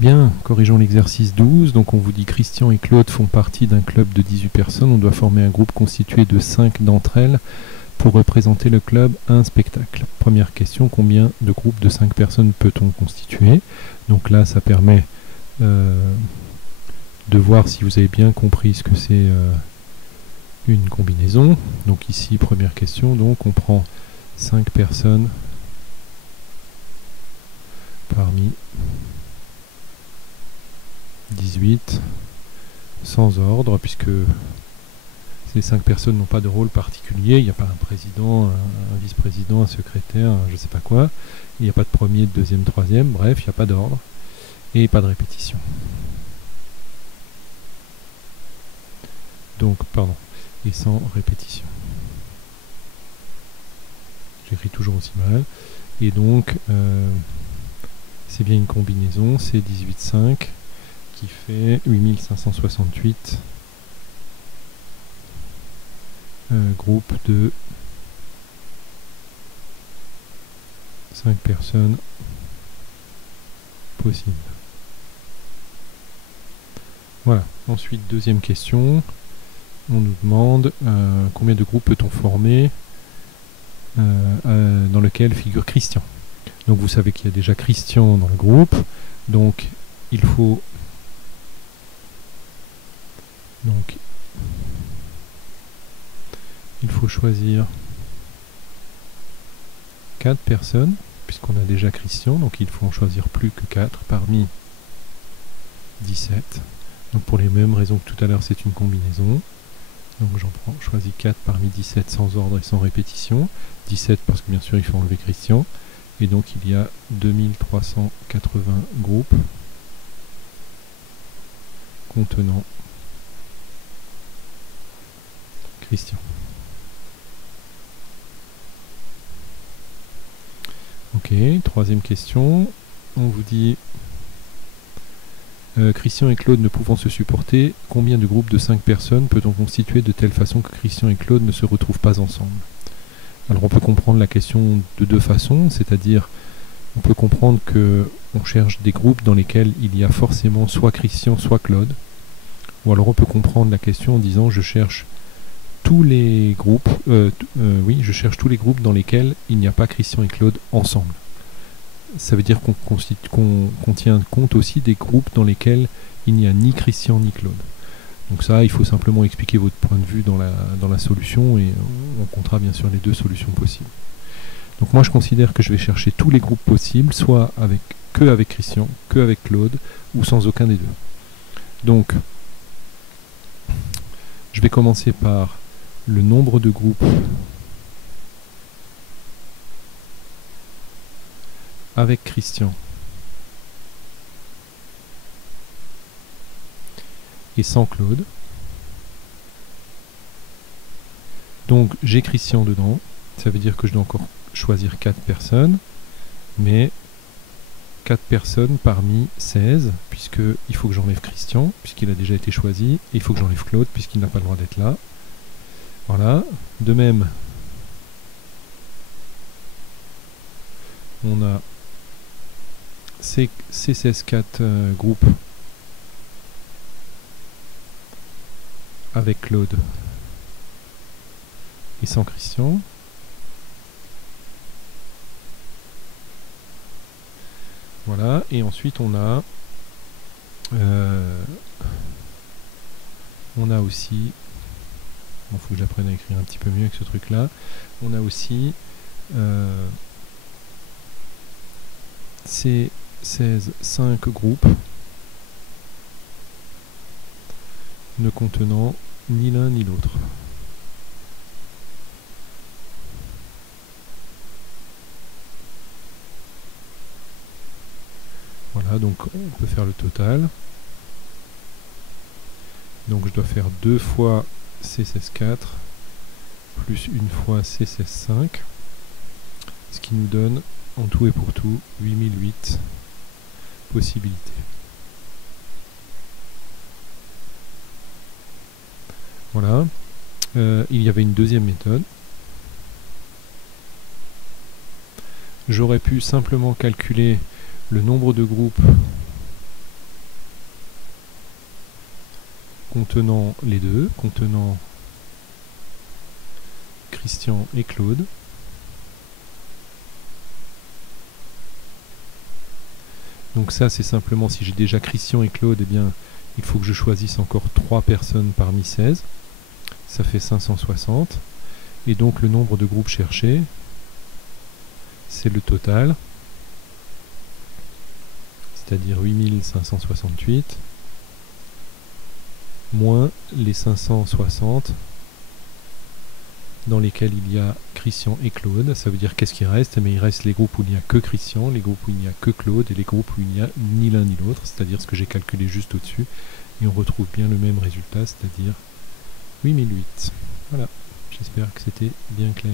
Bien, corrigeons l'exercice 12. Donc on vous dit Christian et Claude font partie d'un club de 18 personnes. On doit former un groupe constitué de 5 d'entre elles pour représenter le club à un spectacle. Première question, combien de groupes de 5 personnes peut-on constituer? Donc là, ça permet de voir si vous avez bien compris ce que c'est une combinaison. Donc ici, première question, donc on prend 5 personnes parmi 18 sans ordre, puisque ces 5 personnes n'ont pas de rôle particulier. Il n'y a pas un président, un vice-président, un secrétaire, je ne sais pas quoi. Il n'y a pas de premier, de deuxième, troisième. Bref, il n'y a pas d'ordre et pas de répétition. Donc, pardon, et sans répétition. J'écris toujours aussi mal. Et donc, c'est bien une combinaison, c'est 18,5 qui fait 8568 groupes de 5 personnes possibles. Voilà. Ensuite, deuxième question. On nous demande combien de groupes peut-on former dans lequel figure Christian. Donc vous savez qu'il y a déjà Christian dans le groupe. Donc il faut choisir 4 personnes, puisqu'on a déjà Christian, donc il faut en choisir plus que 4 parmi 17. Donc pour les mêmes raisons que tout à l'heure, c'est une combinaison. Donc choisis 4 parmi 17 sans ordre et sans répétition. 17 parce que bien sûr il faut enlever Christian. Et donc il y a 2380 groupes contenant Christian. Ok, troisième question. On vous dit Christian et Claude ne pouvant se supporter, combien de groupes de 5 personnes peut-on constituer de telle façon que Christian et Claude ne se retrouvent pas ensemble? Alors on peut comprendre la question de deux façons, c'est-à-dire on peut comprendre qu'on cherche des groupes dans lesquels il y a forcément soit Christian, soit Claude. Ou alors on peut comprendre la question en disant je cherche tous les groupes, je cherche tous les groupes dans lesquels il n'y a pas Christian et Claude ensemble. Ça veut dire qu'on tient compte aussi des groupes dans lesquels il n'y a ni Christian ni Claude. Donc ça, il faut simplement expliquer votre point de vue dans la solution et on comptera bien sûr les deux solutions possibles. Donc moi je considère que je vais chercher tous les groupes possibles, soit avec Christian, que avec Claude, ou sans aucun des deux. Donc je vais commencer par le nombre de groupes avec Christian et sans Claude. Donc j'ai Christian dedans, ça veut dire que je dois encore choisir 4 personnes, mais 4 personnes parmi 16, puisqu'il faut que j'enlève Christian, puisqu'il a déjà été choisi, et il faut que j'enlève Claude, puisqu'il n'a pas le droit d'être là. Voilà. De même, on a ces 16-4 groupes avec Claude et sans Christian. Voilà, et ensuite on a aussi, il faut que j'apprenne à écrire un petit peu mieux avec ce truc là, on a aussi ces 5 groupes ne contenant ni l'un ni l'autre. Voilà, donc on peut faire le total. Donc je dois faire 2 fois C16-4 plus une fois C16-5, ce qui nous donne en tout et pour tout 8008 possibilités. Voilà. Il y avait une deuxième méthode. J'aurais pu simplement calculer le nombre de groupes contenant les deux, contenant Christian et Claude. Donc ça, c'est simplement, si j'ai déjà Christian et Claude, eh bien, il faut que je choisisse encore 3 personnes parmi 16. Ça fait 560. Et donc le nombre de groupes cherchés, c'est le total, c'est-à-dire 8568, moins les 560 dans lesquels il y a Christian et Claude. Ça veut dire qu'est-ce qui reste? Mais il reste les groupes où il n'y a que Christian, les groupes où il n'y a que Claude et les groupes où il n'y a ni l'un ni l'autre, c'est-à-dire ce que j'ai calculé juste au-dessus. Et on retrouve bien le même résultat, c'est-à-dire 8008. Voilà, j'espère que c'était bien clair.